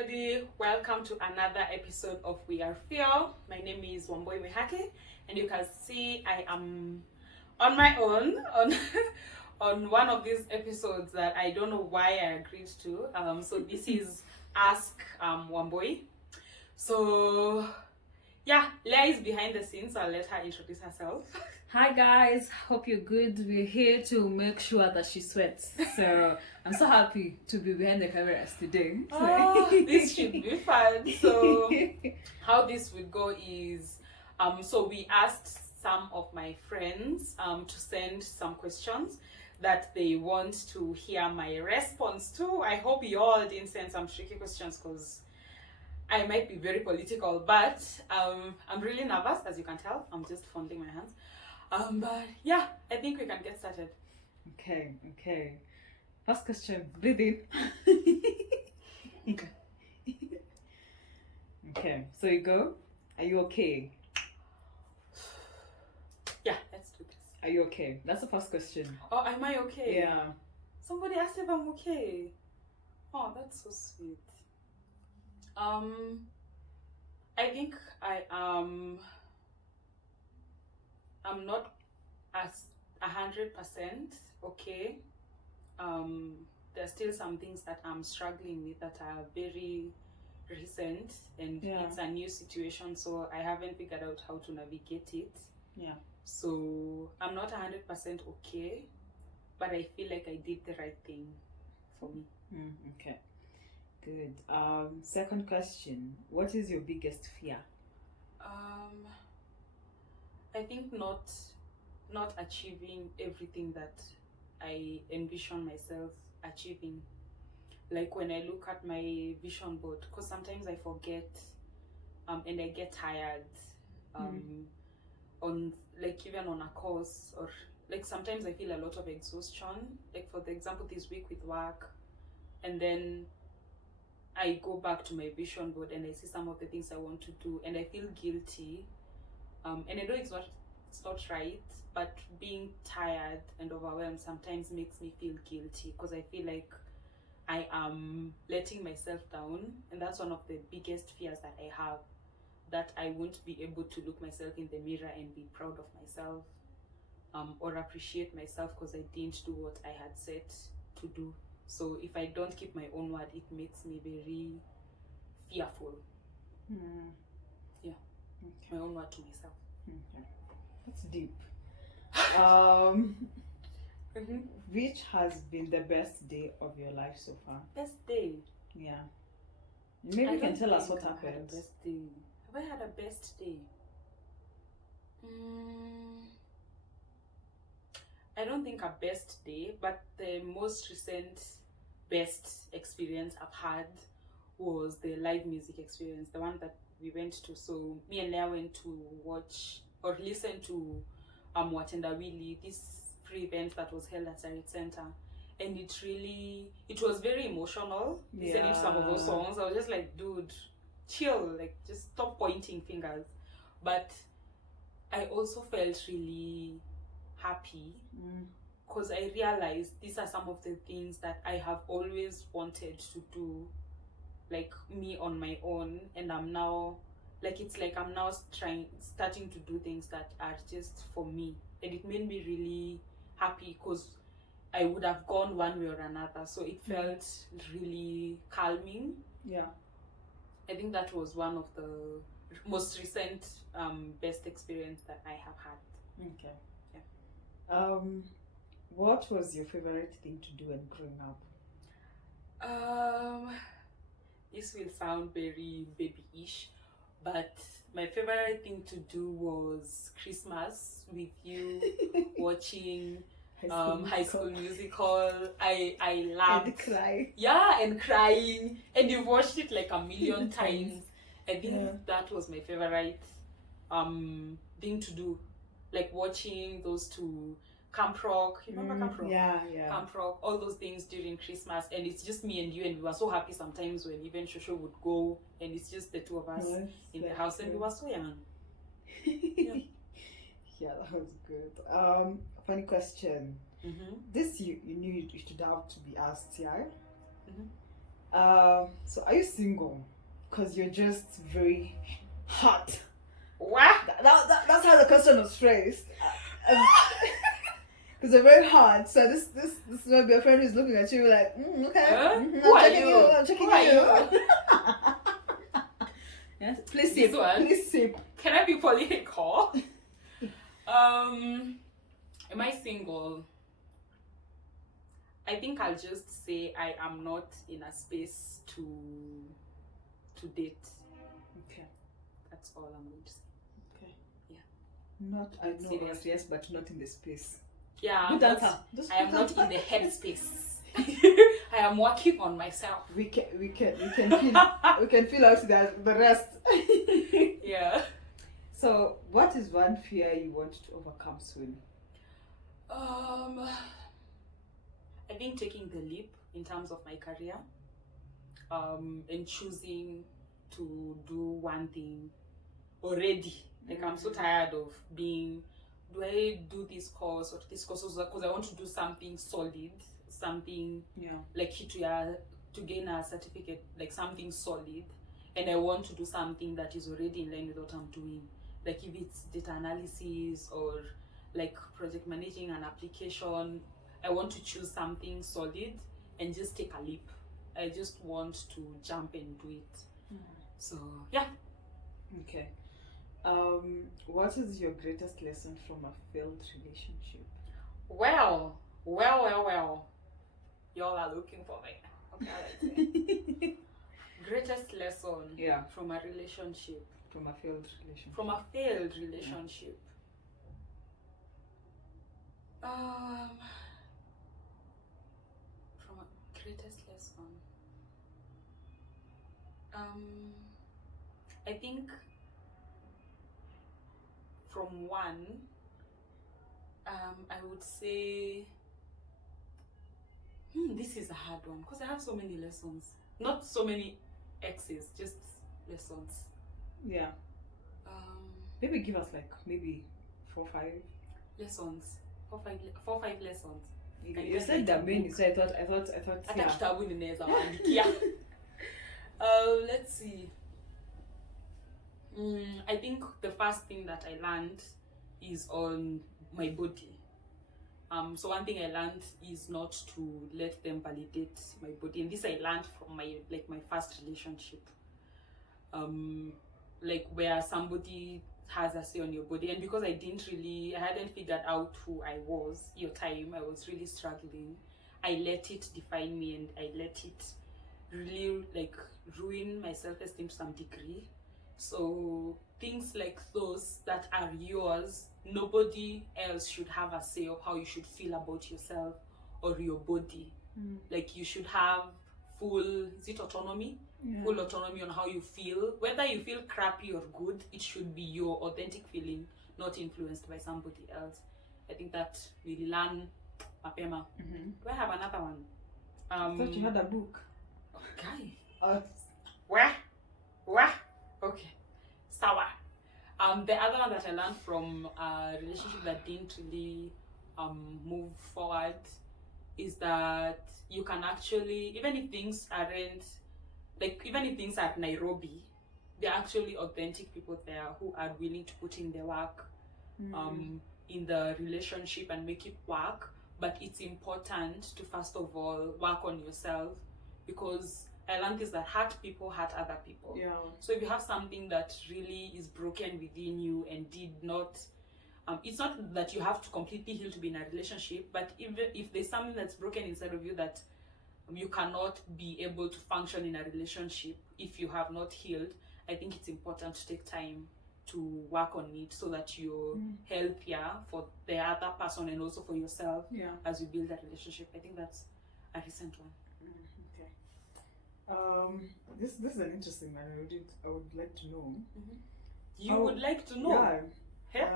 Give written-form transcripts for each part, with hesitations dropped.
everybody, welcome to another episode of We Are Fear. My name is Wambui, and you can see I am on my own on one of these episodes that I don't know why I agreed to. So this is Ask Wambui. So yeah, Leah is behind the scenes, so I'll let her introduce herself. Hi guys, hope you're good. We're here to make sure that she sweats. So I'm so happy to be behind the cameras today. This should be fun. So how this would go is, so we asked some of my friends to send some questions that they want to hear my response to. I hope you all didn't send some tricky questions because I might be very political, but I'm really nervous, as you can tell. I'm just folding my hands. But yeah, I think we can get started. Okay. First question, breathe in. Okay, so you go. Are you okay? Yeah, let's do this. Are you okay? That's the first question. Oh, am I okay? Yeah. Somebody asked if I'm okay. Oh, that's so sweet. I think I'm not as 100% okay. There's still some things that I'm struggling with that are very recent, and it's a new situation, so I haven't figured out how to navigate it. Yeah. So I'm not 100% okay, but I feel like I did the right thing for me. Okay. Good. Second question, what is your biggest fear? I think not achieving everything that I envision myself achieving. Like when I look at my vision board, because sometimes I forget and I get tired on, like, even on a course, or like sometimes I feel a lot of exhaustion, like for the example this week with work, and then I go back to my vision board and I see some of the things I want to do and I feel guilty. And I know it's not right, but being tired and overwhelmed sometimes makes me feel guilty because I feel like I am letting myself down, and that's one of the biggest fears that I have, that I won't be able to look myself in the mirror and be proud of myself, or appreciate myself because I didn't do what I had set to do. So if I don't keep my own word, it makes me very fearful. Yeah. Okay. My own word to myself. Okay. That's deep. Which has been the best day of your life so far? Best day? Yeah. Maybe you can tell us what happened. Best day. Have I had a best day? I don't think a best day, but the most recent best experience I've had was the live music experience, the one that we went to. So me and Leah went to watch or listen to Watendawili, this free event that was held at Sarit Center, and it was very emotional. Listening to some of those songs, I was just like, dude, chill, like just stop pointing fingers. But I also felt really happy because I realized these are some of the things that I have always wanted to do, like me on my own, and I'm now starting to do things that are just for me, and it made me really happy because I would have gone one way or another, so it felt really calming. Yeah, I think that was one of the most recent best experience that I have had. Okay. Yeah. What was your favorite thing to do when growing up? This will sound very babyish, but my favorite thing to do was Christmas with you, watching High School Musical. I loved. And cry. Yeah, and crying. And you've watched it like a million times. I think that was my favorite thing to do. Like watching those two, Camp Rock. You remember Camp Rock? Yeah. Camp Rock, all those things during Christmas, and it's just me and you, and we were so happy sometimes when even Shosho would go, and it's just the two of us in the house, and we were so young. Yeah, that was good. Funny question. This you knew you should have to be asked, yeah? So are you single? Because you're just very hot. What? That's how the question was phrased. Because they're very hard. So this might be a friend who's looking at you like, okay. Who are checking you? I'm checking Who are you. Yes. Please This sip. one? Please sip. Can I be political? Am I single? I think I'll just say I am not in a space to date. Okay. That's all I'm going to say. Okay. Yeah. Not I know Seriously. yes, but not in the space. Yeah, Good answer. I am not in the headspace. I am working on myself. We can feel we can feel out the rest. Yeah. So, what is one fear you want to overcome soon? I think taking the leap in terms of my career, and choosing to do one thing already. Like I'm so tired of being, do I do this course or this course? Because I want to do something solid, something like to gain a certificate, like something solid, and I want to do something that is already in line with what I'm doing. Like if it's data analysis or like project managing an application, I want to choose something solid and just take a leap. I just want to jump and do it. So yeah. Okay. What is your greatest lesson from a failed relationship? Well. Y'all are looking for me. Okay, greatest lesson from a relationship. From a failed relationship. From a failed relationship. From a greatest lesson. I think from one, I would say this is a hard one because I have so many lessons. Not so many exes, just lessons. Yeah. Maybe give us like maybe 4-5 lessons. 4-5 lessons. You said the main, so I thought yeah. Let's see. I think the first thing that I learned is on my body. So one thing I learned is not to let them validate my body, and this I learned from my first relationship. Like where somebody has a say on your body, and because I hadn't figured out who I was I was really struggling. I let it define me, and I let it really like ruin my self-esteem to some degree. So things like those that are yours, nobody else should have a say of how you should feel about yourself or your body. Like you should have full autonomy? Full autonomy on how you feel. Whether you feel crappy or good, it should be your authentic feeling, not influenced by somebody else. I think that we learn mapema. Do I have another one? I thought you had a book. Okay. Where? Okay. Sour. The other one that I learned from a relationship that didn't really move forward is that you can actually, even if things are Nairobi, there are actually authentic people there who are willing to put in the work in the relationship and make it work. But it's important to first of all work on yourself, because I learned this, that hurt people hurt other people. Yeah. So if you have something that really is broken within you and did not, it's not that you have to completely heal to be in a relationship, but if there's something that's broken inside of you that you cannot be able to function in a relationship if you have not healed, I think it's important to take time to work on it so that you're healthier for the other person and also for yourself as you build that relationship. I think that's a recent one. This is an interesting one. I would like to know. You would like to know? Yeah.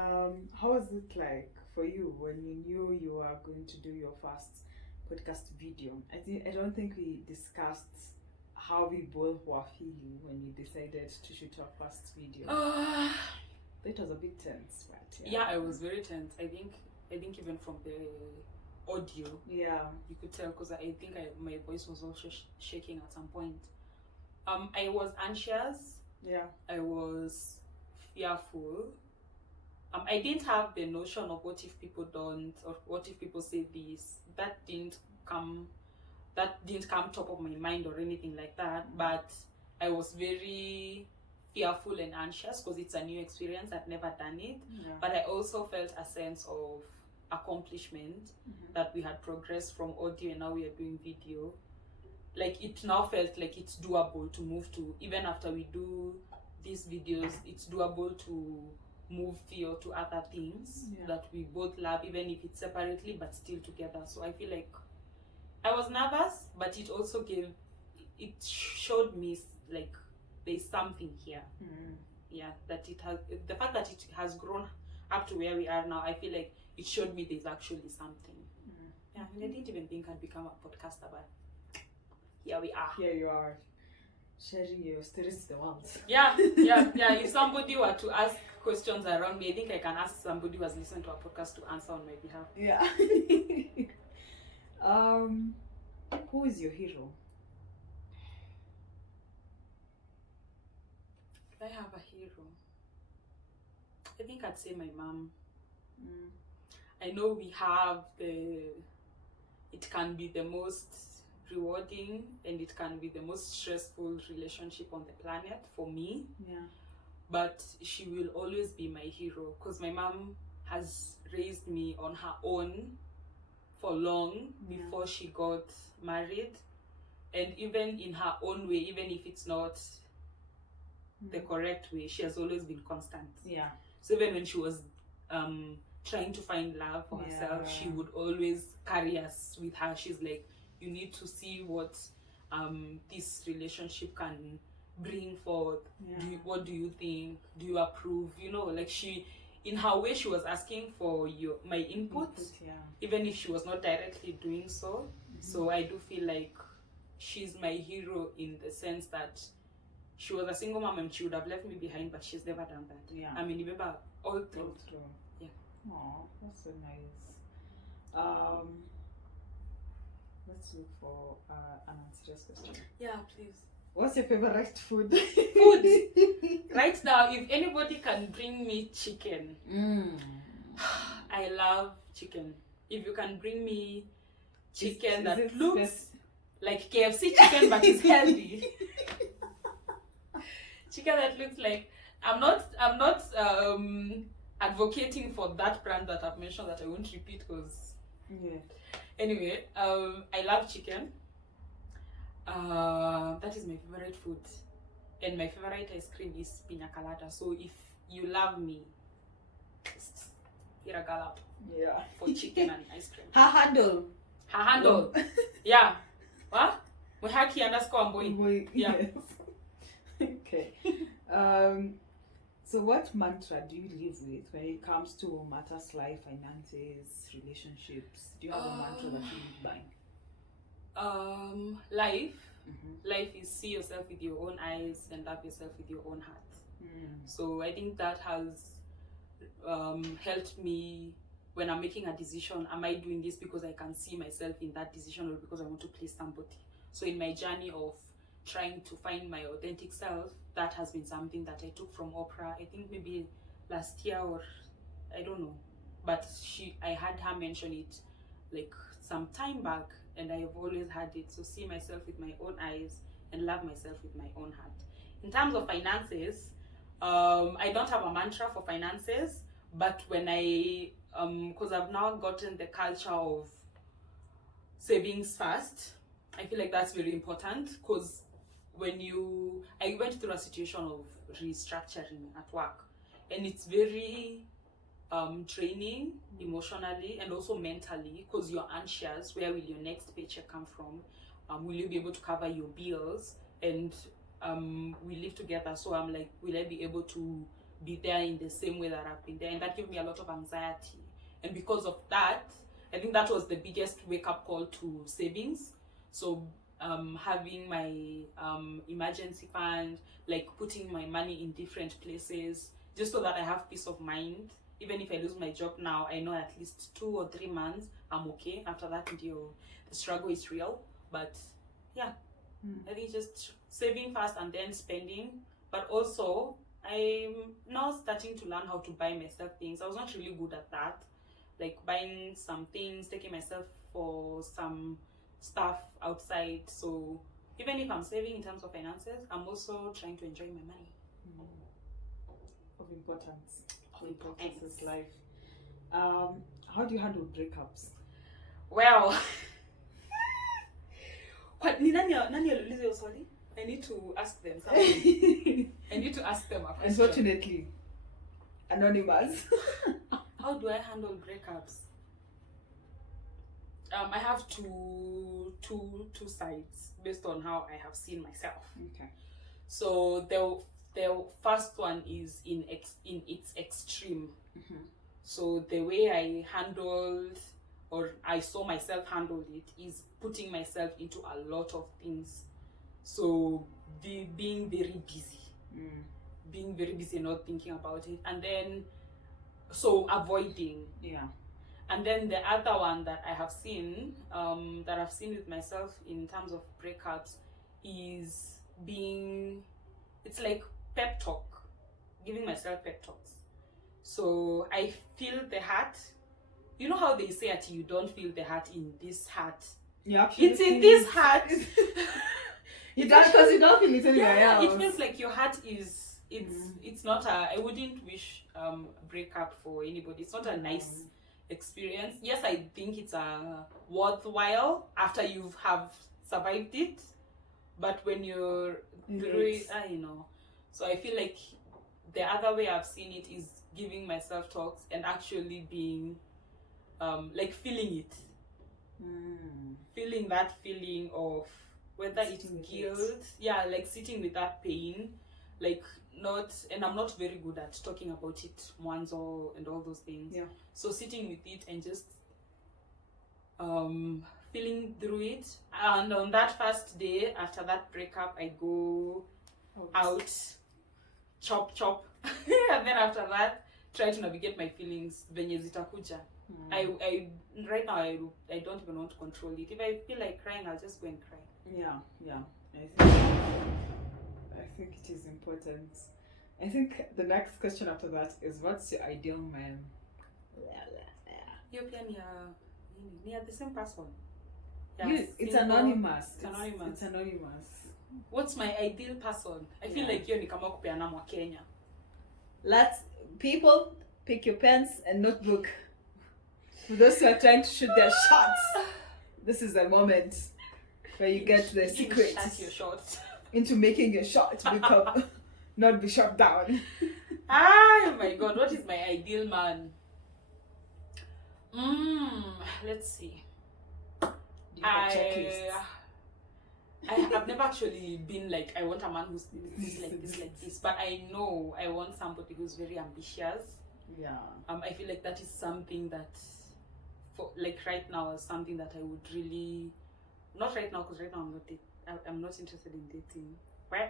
How was it like for you when you knew you were going to do your first podcast video? I don't think we discussed how we both were feeling when you decided to shoot your first video. It was a bit tense, but yeah, I was very tense. I think even from the audio. Yeah. You could tell because I think my voice was also shaking at some point. I was anxious. Yeah. I was fearful. I didn't have the notion of what if people don't, or what if people say this. That didn't come top of my mind or anything like that. But I was very fearful and anxious because it's a new experience. I'd never done it. Yeah. But I also felt a sense of accomplishment, that we had progressed from audio and now we are doing video. Like, it now felt like it's doable to move to, even after we do these videos, it's doable to move Theo to other things that we both love, even if it's separately but still together. So I feel like I was nervous, but it also showed me like there's something here. Yeah, that it has, the fact that it has grown up to where we are now, I feel like it showed me there's actually something. Yeah, and I didn't even think I'd become a podcaster, but here we are. Here you are, sharing your stories to the world. Yeah. If somebody were to ask questions around me, I think I can ask somebody who has listened to a podcast to answer on my behalf. Yeah. Who is your hero? Do I have a hero? I think I'd say my mom. I know we have it can be the most rewarding and it can be the most stressful relationship on the planet for me. Yeah. But she will always be my hero because my mom has raised me on her own for long before she got married. And even in her own way, even if it's not the correct way, she has always been constant. Yeah. So even when she was trying to find love for herself, she would always carry us with her. She's like, you need to see what this relationship can bring forth. What do you think? Do you approve? You know, like she, in her way, she was asking for my input, even if she was not directly doing so. So I do feel like she's my hero in the sense that she was a single mom and she would have left me behind, but she's never done that. Yeah. I mean, remember all through. Yeah. Oh, that's so nice. Let's look for an unserious question. Yeah, please. What's your favorite food? Food. Right now, if anybody can bring me chicken, I love chicken. If you can bring me chicken that looks like KFC chicken but is healthy. Chicken that looks like, I'm not advocating for that brand that I've mentioned that I won't repeat because anyway, I love chicken. That is my favorite food, and my favorite ice cream is pina colada. So if you love me, here a gallop for chicken and ice cream. Her handle. Yeah. What? Wambui. Yeah. Yes. Okay. So what mantra do you live with when it comes to matters like finances, relationships? Do you have a mantra that you live by? Life is see yourself with your own eyes and love yourself with your own heart. So I think that has helped me when I'm making a decision. Am I doing this because I can see myself in that decision or because I want to please somebody? So in my journey of trying to find my authentic self, that has been something that I took from Oprah. I think maybe last year or I don't know, but I had her mention it like some time back, and I have always had it. So see myself with my own eyes and love myself with my own heart. In terms of finances, I don't have a mantra for finances, but when I because I've now gotten the culture of savings first, I feel like that's very important because I went through a situation of restructuring at work, and it's very draining emotionally and also mentally because you're anxious. Where will your next paycheck come from? Will you be able to cover your bills? And we live together, so I'm like, will I be able to be there in the same way that I've been there? And that gave me a lot of anxiety, and because of that, I think that was the biggest wake-up call to savings. So having my emergency fund, like putting my money in different places just so that I have peace of mind even if I lose my job now, I know at least 2 or 3 months I'm okay. After that, the struggle is real. But yeah, I think just saving fast and then spending. But also, I'm now starting to learn how to buy myself things. I was not really good at that, like buying some things, taking myself for some stuff outside. So even if I'm saving in terms of finances, I'm also trying to enjoy my money. Of importance. Of importance. Is life. How do you handle breakups? Well, what? Nani aliuliza hiyo swali? I need to ask them something. I need to ask them a question. Unfortunately, anonymous. How do I handle breakups? I have two sides based on how I have seen myself. Okay. So the first one is in its extreme. So the way I handled, or I saw myself handle it, is putting myself into a lot of things. So being very busy, not thinking about it, and then so avoiding. Yeah. And then the other one that I have seen, with myself in terms of breakups, is it's like pep talk, giving myself pep talks. So I feel the heart. You know how they say that you don't feel the heart in this heart? Yeah. It's in this heart. Because you don't feel it anywhere else. It feels like your heart is. It's not a. I wouldn't wish a breakup for anybody. It's not a nice experience. Yes, I think it's a worthwhile after you have survived it, but when you're through it, I know. So I feel like the other way I've seen it is giving myself talks and actually being like feeling it, feeling that feeling of whether it's guilt, like sitting with that pain, like not, and I'm not very good at talking about it once and all those things. Yeah. So sitting with it and just feeling through it. And on that first day after that breakup, I go out, chop, and then after that, try to navigate my feelings. Venye zitakuja. I right now I don't even want to control it. If I feel like crying, I'll just go and cry. Yeah. I think it is important. I think the next question after that is, what's your ideal man? You can near the same person. It's anonymous. It's anonymous. What's my ideal person? I feel like you're kama kupeana mwa Kenya. Let's people pick your pens and notebook. For those who are trying to shoot their shots, this is the moment where you get the secret into making your shot become not be shot down. Oh my god, what is my ideal man? Let's see. I have never actually been like, I want a man who's like this, but I know I want somebody who's very ambitious. Yeah. I feel like that is something that, for like right now, is something that I would really, not right now, because right now I'm not interested in dating. Right?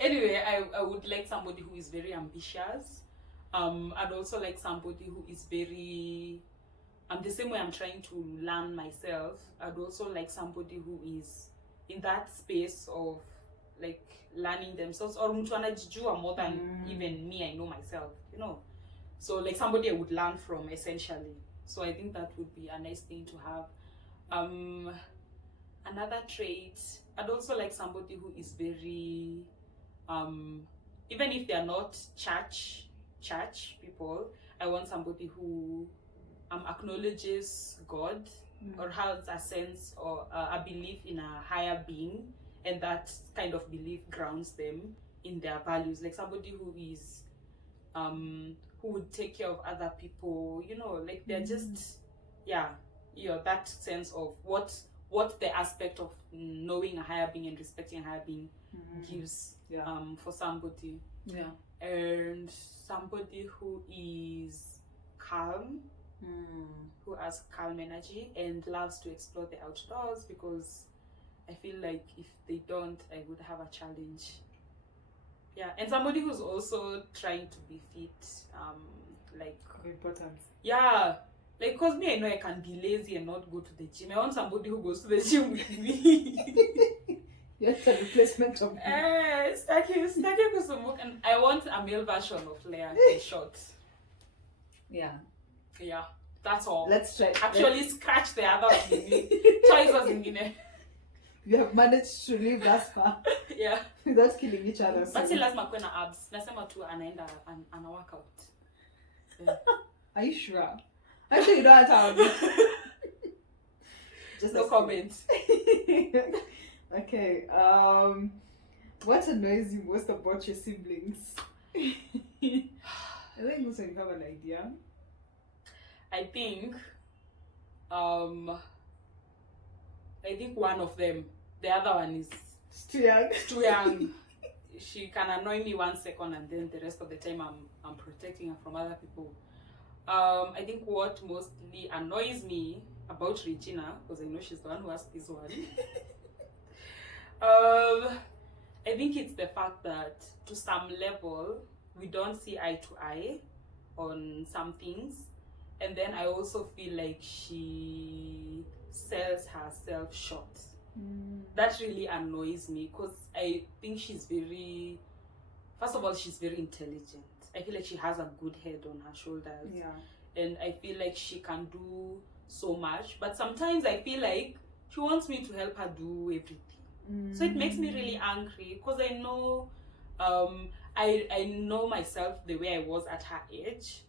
Anyway, I would like somebody who is very ambitious. I'd also like somebody who is very, the same way I'm trying to learn myself, I'd also like somebody who is in that space of like learning themselves, or mtu anajijua more than even me, I know myself, you know. So like somebody I would learn from, essentially. So I think that would be a nice thing to have. Another trait, I'd also like somebody who is very, even if they're not church people, I want somebody who acknowledges God, or has a sense or a belief in a higher being, and that kind of belief grounds them in their values. Like somebody who is who would take care of other people, you know, like they're just that sense of what the aspect of knowing a higher being and respecting a higher being gives for somebody. Yeah. And somebody who is calm, who has calm energy and loves to explore the outdoors, because I feel like if they don't, I would have a challenge. Yeah, and somebody who's also trying to be fit, like Important. yeah, like cause me, I know I can be lazy and not go to the gym. I want somebody who goes to the gym with me. You're the replacement of me. Staki kusumuk, and I want a male version of Leia in short. Yeah. Yeah, that's all. Let's try. Actually, scratch the other choices in You have managed to live thus far. Yeah. Without killing each other. But still, lazima kuwe na abs. Nasema tu anaenda ana workout. Yeah. Are you sure? I'm sure you don't have just no comment. Okay. What annoys you most about your siblings? I think also you have an idea. I think one of them. The other one is too young. Too young. She can annoy me 1 second, and then the rest of the time I'm protecting her from other people. I think what mostly annoys me about Regina, because I know she's the one who asked this one. I think it's the fact that to some level we don't see eye to eye on some things, and then I also feel like she sells herself short. That really annoys me because I think she's very, first of all, she's very intelligent. I feel like she has a good head on her shoulders. Yeah. And I feel like she can do so much, but sometimes I feel like she wants me to help her do everything. So it makes me really angry because I know I know myself the way I was at her age,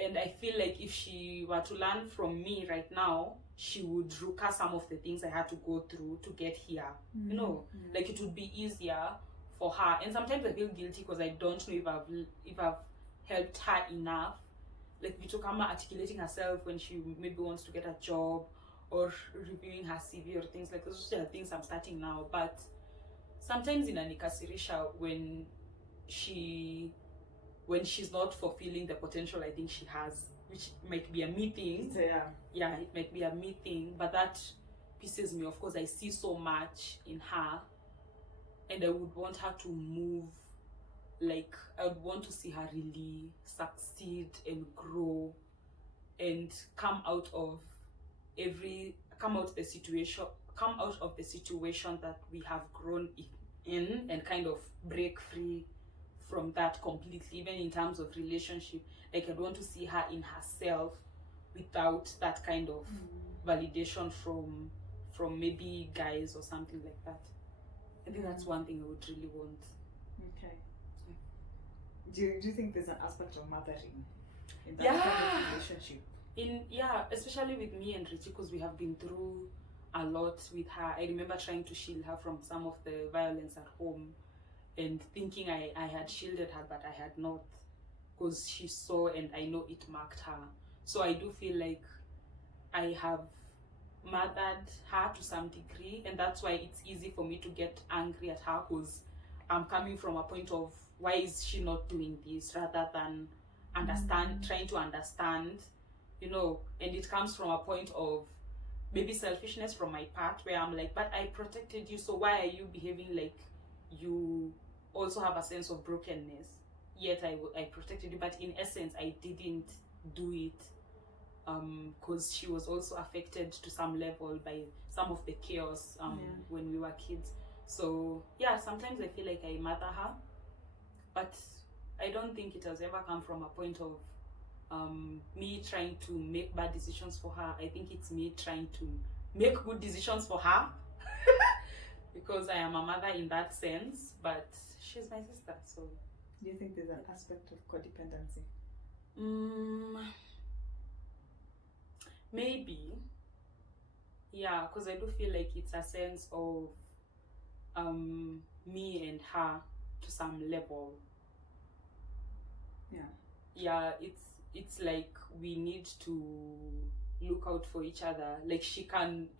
and I feel like if she were to learn from me right now, she would ruka some of the things I had to go through to get here. You know, like it would be easier for her. And sometimes I feel guilty because I don't know if I've helped her enough. Like Vitokama articulating herself when she maybe wants to get a job, or reviewing her CV or things like those are things I'm starting now. But sometimes in Anikasirisha, when she's not fulfilling the potential I think she has, which might be a me thing. Yeah, it might be a me thing, but that pisses me off because I see so much in her, and I would want her to move. Like, I would want to see her really succeed and grow and come out of the situation that we have grown in, and kind of break free from that completely, even in terms of relationship. Like, I'd want to see her in herself without that kind of validation from maybe guys or something like that. I think that's one thing I would really want. Okay. Do you think there's an aspect of mothering in that kind of relationship? Especially with me and Richie, because we have been through a lot with her. I remember trying to shield her from some of the violence at home and thinking I had shielded her, but I had not, because she saw, and I know it marked her. So I do feel like I have mothered her to some degree, and that's why it's easy for me to get angry at her, because I'm coming from a point of, why is she not doing this, rather than trying to understand, you know. And it comes from a point of maybe selfishness from my part, where I'm like, but I protected you, so why are you behaving like you also have a sense of brokenness? Yet I protected you, but in essence I didn't do it, because she was also affected to some level by some of the chaos when we were kids. So yeah, sometimes I feel like I mother her, but I don't think it has ever come from a point of me trying to make bad decisions for her. I think it's me trying to make good decisions for her because I am a mother in that sense, but she's my sister. So do you think there's an aspect of codependency? Maybe. Yeah, because I do feel like it's a sense of me and her to some level. Yeah, it's like we need to look out for each other. Like,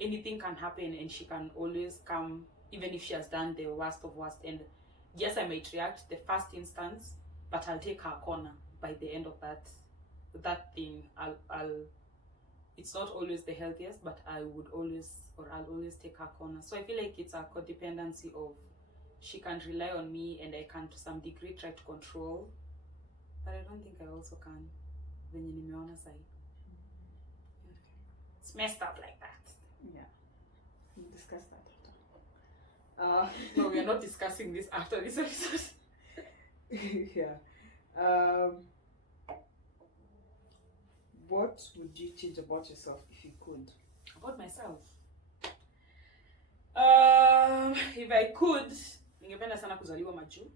anything can happen, and she can always come, even if she has done the worst of worst. And yes, I might react the first instance, but I'll take her corner by the end of that thing. It's not always the healthiest, but I'll always take her corner. So I feel like it's a codependency of, she can rely on me and I can to some degree try to control, but I don't think I also can venye nimeona sahi. It's messed up like that. Yeah, we'll discuss that No, we are not discussing this after this episode. yeah. What would you change about yourself if you could? About myself, if I could, ningependa sana kuzaliwa majuu,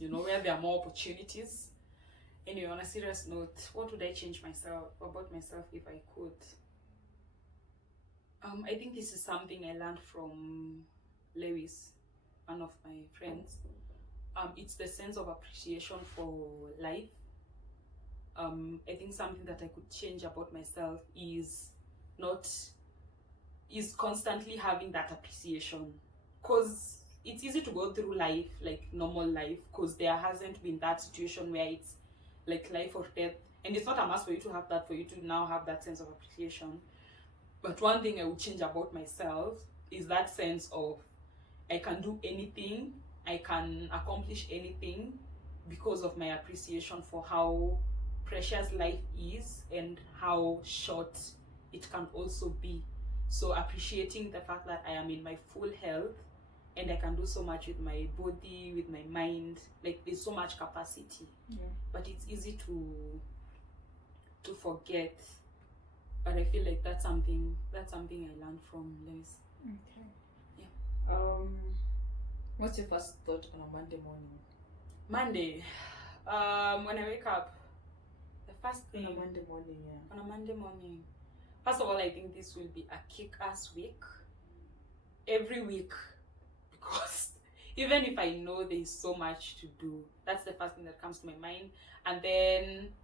you know, where there are more opportunities. Anyway, on a serious note, what would I change about myself if I could? I think this is something I learned from Lewis, one of my friends. It's the sense of appreciation for life. I think something that I could change about myself is constantly having that appreciation, because it's easy to go through life like normal life, because there hasn't been that situation where it's like life or death, and it's not a must for you to have that, for you to now have that sense of appreciation. But one thing I would change about myself is that sense of I can do anything, I can accomplish anything because of my appreciation for how precious life is and how short it can also be. So appreciating the fact that I am in my full health and I can do so much with my body, with my mind, like there's so much capacity. Yeah. But it's easy to forget. But I feel like that's something I learned from Lewis. Okay. Yeah. What's your first thought on a Monday morning? Monday, when I wake up, the first thing On a Monday morning, yeah. on a Monday morning, first of all, I think this will be a kick-ass week. Every week, because even if I know there's so much to do, that's the first thing that comes to my mind. And then,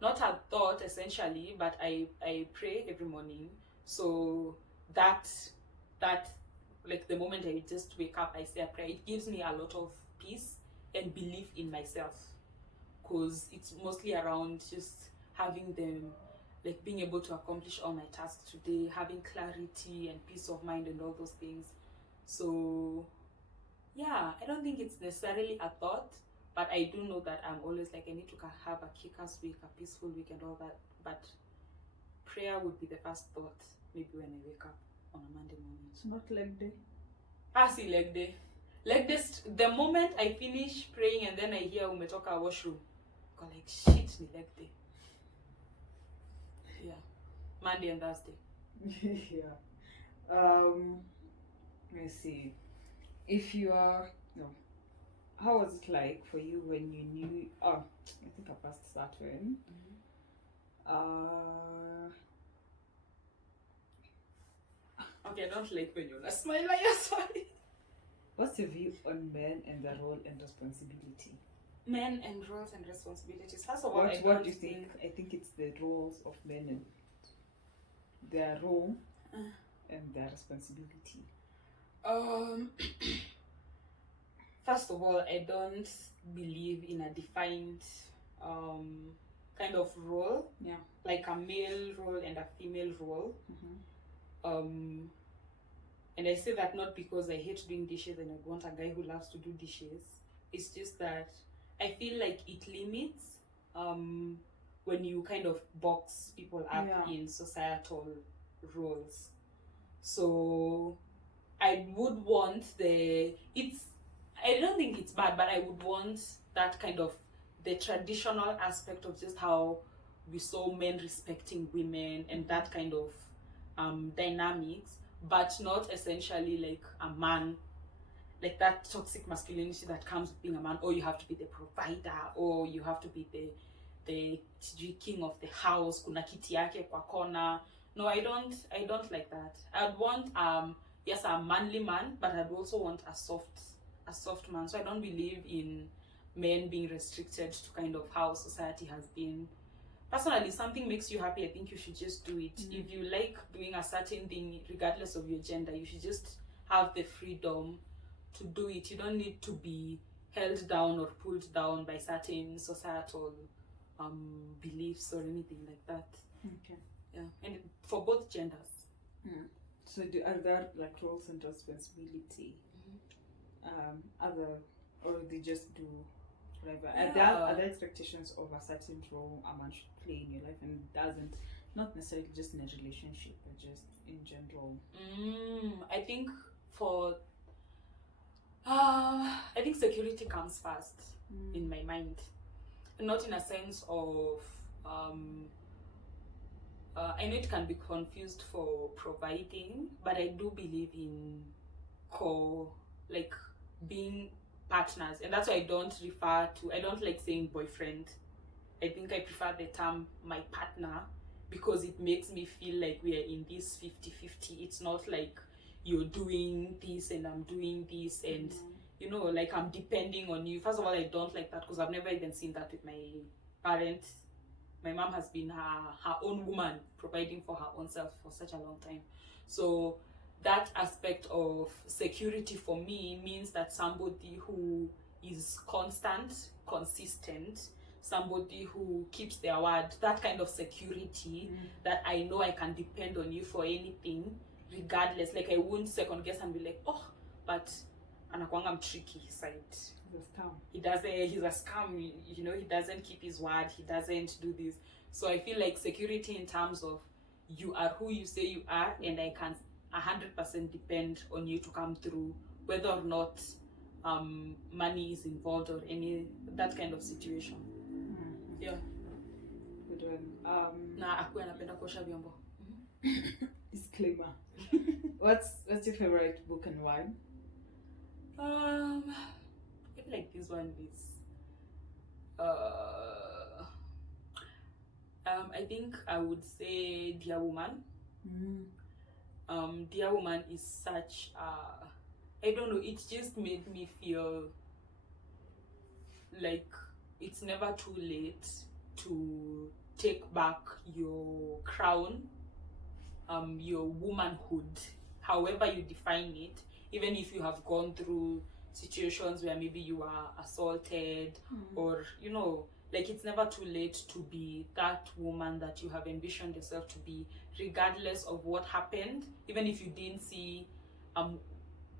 not a thought essentially, but I pray every morning. So that like the moment I just wake up, I say a prayer. It gives me a lot of peace and belief in myself, because it's mostly around just having them, like being able to accomplish all my tasks today, having clarity and peace of mind and all those things. So yeah, I don't think it's necessarily a thought, but I do know that I'm always like, I need to have a kick-ass week, a peaceful week and all that. But prayer would be the first thought, maybe when I wake up on a Monday morning. It's not leg day. See, leg day. Like this, the moment I finish praying and then I hear umetoka washroom, go like, shit, ni leg day. Yeah. Monday and Thursday. Yeah. Let me see. How was it like for you when you knew? I think I passed that one. Okay, I don't like when you're smile. I'm sorry. What's your view on men and their role and responsibility? Men and roles and responsibilities. First of all, What do you think? I think it's the roles of men and their role and their responsibility. First of all, I don't believe in a defined kind of role. Yeah. Like a male role and a female role. Mm-hmm. And I say that not because I hate doing dishes and I want a guy who loves to do dishes. It's just that I feel like it limits when you kind of box people up in societal roles. So I would want I don't think it's bad, but I would want that kind of the traditional aspect of just how we saw men respecting women and that kind of dynamics, but not essentially like a man, like that toxic masculinity that comes with being a man. Or you have to be the provider, or you have to be the king of the house, kuna kiti yake kwa kona. No, I don't like that. I'd want yes, a manly man, but I'd also want a soft man. So I don't believe in men being restricted to kind of how society has been. Personally, something makes you happy, I think you should just do it. If you like doing a certain thing, regardless of your gender, you should just have the freedom to do it. You don't need to be held down or pulled down by certain societal beliefs or anything like that. Okay. Yeah, and for both genders. So are there like roles and responsibility? Other, or they just do whatever? Are there expectations of a certain role a man should play in your life, and it doesn't? Not necessarily just in a relationship, but just in general. I think for I think security comes first in my mind, not in a sense of I know it can be confused for providing, but I do believe in being partners, and that's why I don't like saying boyfriend. I think I prefer the term my partner, because it makes me feel like we are in this 50-50. It's not like you're doing this and I'm doing this, and like I'm depending on you. First of all, I don't like that, because I've never even seen that with my parents. My mom has been her own woman, providing for her own self for such a long time. So that aspect of security for me means that somebody who is constant, consistent, somebody who keeps their word, that kind of security, that I know I can depend on you for anything, regardless. Like I won't second guess and be like, oh, but anakwanga tricky side. He's a scam, he doesn't keep his word, he doesn't do this. So I feel like security in terms of you are who you say you are, and I can 100% depend on you to come through, whether or not money is involved or any that kind of situation. Yeah. Good one. Na akuwe anapenda kuosha vyombo. Disclaimer. What's your favorite book and why? I feel like this one is I think I would say Dear Woman. Dear Woman is such I don't know, it just made me feel like it's never too late to take back your crown, your womanhood, however you define it, even if you have gone through situations where maybe you are assaulted, or like it's never too late to be that woman that you have envisioned yourself to be, regardless of what happened. Even if you didn't see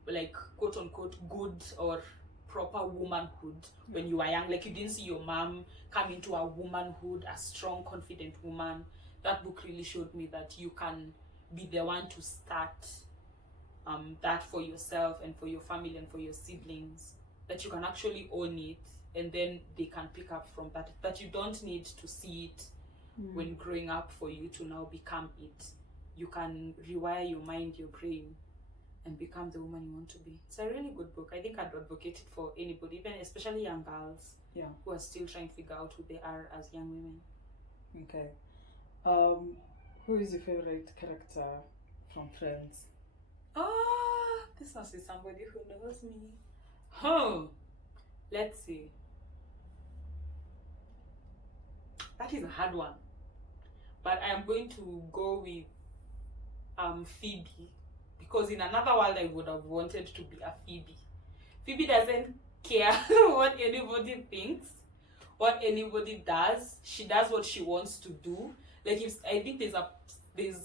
like quote unquote good or proper womanhood when you were young, like you didn't see your mom come into a womanhood, a strong, confident woman. That book really showed me that you can be the one to start that for yourself and for your family and for your siblings, that you can actually own it, and then they can pick up from that you don't need to see it when growing up for you to now become it. You can rewire your mind, your brain, and become the woman you want to be. It's a really good book. I think I'd advocate it for anybody, even especially young girls who are still trying to figure out who they are as young women. Okay. Who is your favorite character from Friends? This must be somebody who knows me. Let's see. That is a hard one. But I am going to go with Phoebe, because in another world I would have wanted to be a Phoebe. Phoebe doesn't care what anybody thinks, what anybody does. She does what she wants to do. Like I think there's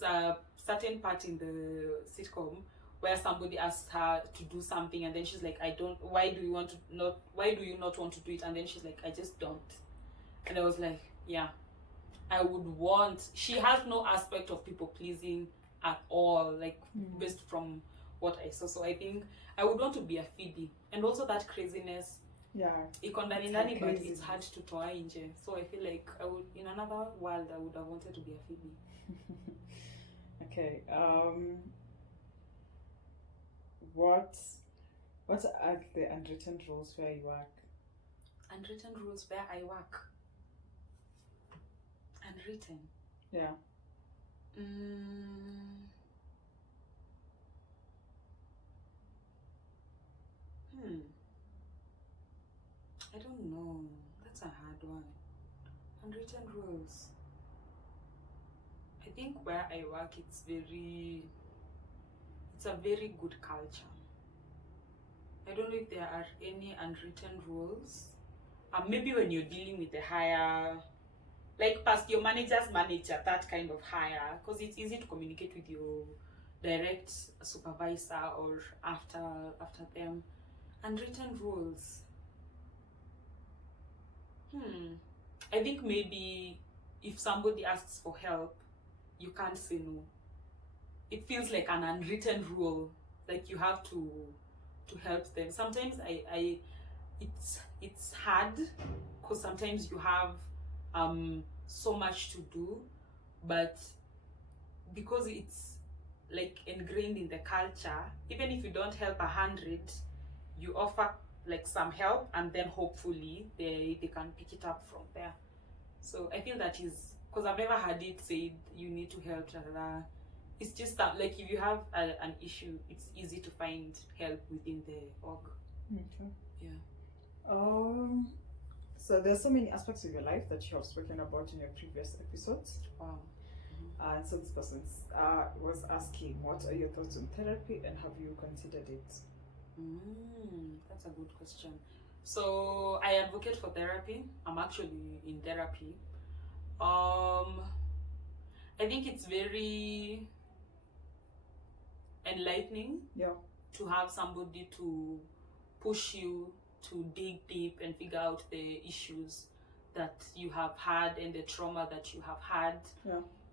a certain part in the sitcom where somebody asks her to do something, and then she's like, why do you not want to do it? And then she's like, I just don't. And I was like, yeah, I would want. She has no aspect of people pleasing at all, like based from what I saw. So I think I would want to be a Phoebe, and also that craziness. Yeah. But it's hard to toa inje. So I feel like I would, in another world, I would have wanted to be a Phoebe. Okay. What are the unwritten rules where you work? Unwritten rules where I work. Unwritten. Yeah. I don't know. That's a hard one. Unwritten rules. I think where I work, it's a very good culture. I don't know if there are any unwritten rules. Maybe when you're dealing with the higher, like past your manager's manager, that kind of higher, because it's easy to communicate with your direct supervisor or after them. Unwritten rules. I think maybe if somebody asks for help, you can't say no. It feels like an unwritten rule, like you have to help them. Sometimes it's hard because sometimes you have so much to do, but because it's like ingrained in the culture, even if you don't help 100, you offer like some help, and then hopefully they can pick it up from there. So I feel that is because I've never had it said you need to help. It's just that like if you have an issue, it's easy to find help within the org. Okay. Yeah. So there's so many aspects of your life that you have spoken about in your previous episodes. Wow. And so this person was asking, what are your thoughts on therapy and have you considered it? That's a good question. So I advocate for therapy. I'm actually in therapy. I think it's very enlightening to have somebody to push you to dig deep and figure out the issues that you have had and the trauma that you have had.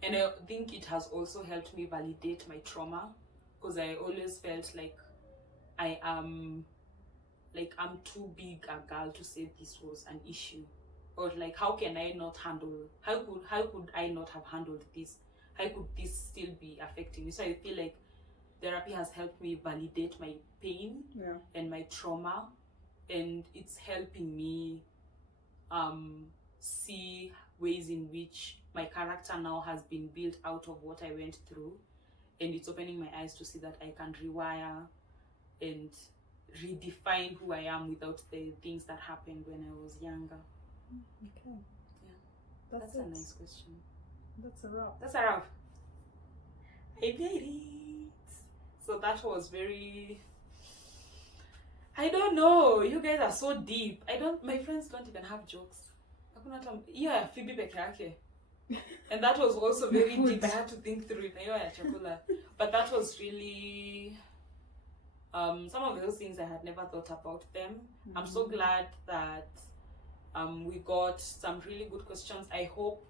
And I think it has also helped me validate my trauma, because I always felt like I'm too big a girl to say this was an issue, or like how could I not have handled this? How could this still be affecting me? So I feel like therapy has helped me validate my pain and my trauma, and it's helping me see ways in which my character now has been built out of what I went through, and it's opening my eyes to see that I can rewire and redefine who I am without the things that happened when I was younger. Okay. Yeah. That's a nice question. That's a wrap. That's a wrap. I did it. So that was very... I don't know. You guys are so deep. My friends don't even have jokes. Yeah, Phoebe Bekake. And that was also very deep. I had to think through it. But that was really... some of those things I had never thought about them. I'm so glad that we got some really good questions. I hope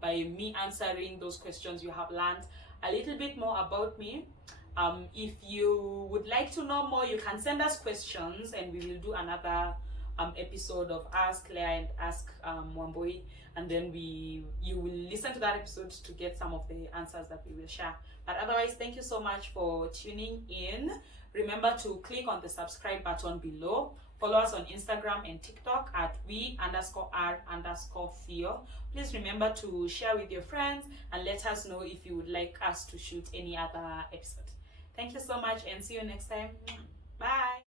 by me answering those questions you have learned a little bit more about me. If you would like to know more, you can send us questions and we will do another episode of Ask Claire and Ask Wambui, and then you will listen to that episode to get some of the answers that we will share. But otherwise, thank you so much for tuning in. Remember to click on the subscribe button below. Follow us on Instagram and TikTok at we_r_feel. Please remember to share with your friends and let us know if you would like us to shoot any other episode. Thank you so much and see you next time. Bye.